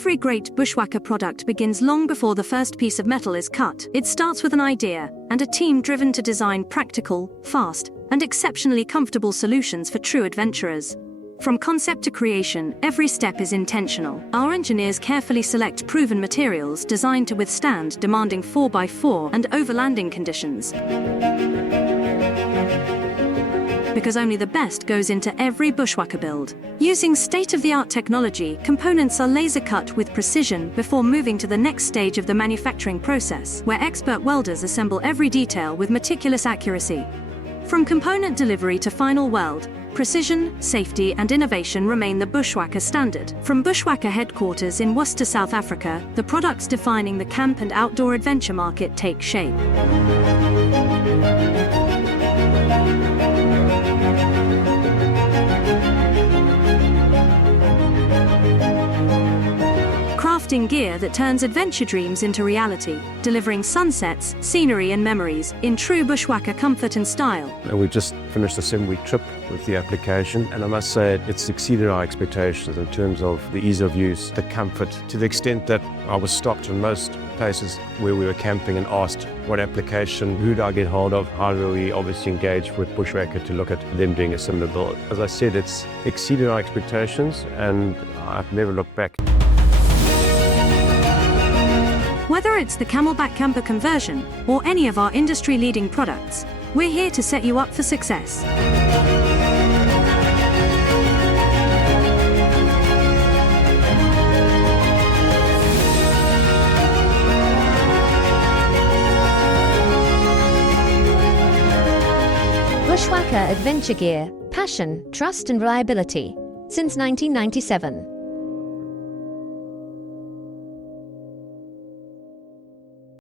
Every great Bushwakka product begins long before the first piece of metal is cut. It starts with an idea, and a team driven to design practical, fast, and exceptionally comfortable solutions for true adventurers. From concept to creation, every step is intentional. Our engineers carefully select proven materials designed to withstand demanding 4x4 and overlanding conditions. Because only the best goes into every Bushwakka build. Using state-of-the-art technology, components are laser-cut with precision before moving to the next stage of the manufacturing process, where expert welders assemble every detail with meticulous accuracy. From component delivery to final weld, precision, safety, and innovation remain the Bushwakka standard. From Bushwakka headquarters in Worcester, South Africa, the products defining the camp and outdoor adventure market take shape. Crafting gear that turns adventure dreams into reality, delivering sunsets, scenery and memories in true Bushwakka comfort and style. We just finished a 7-week trip with the application, and I must say it's exceeded our expectations in terms of the ease of use, the comfort, to the extent that I was stopped in most places where we were camping and asked what application, who do I get hold of, how do we obviously engage with Bushwakka to look at them doing a similar build. As I said, it's exceeded our expectations and I've never looked back. Whether it's the Camelback camper conversion or any of our industry-leading products, we're here to set you up for success. Bushwakka Adventure Gear, passion, trust and reliability. Since 1997.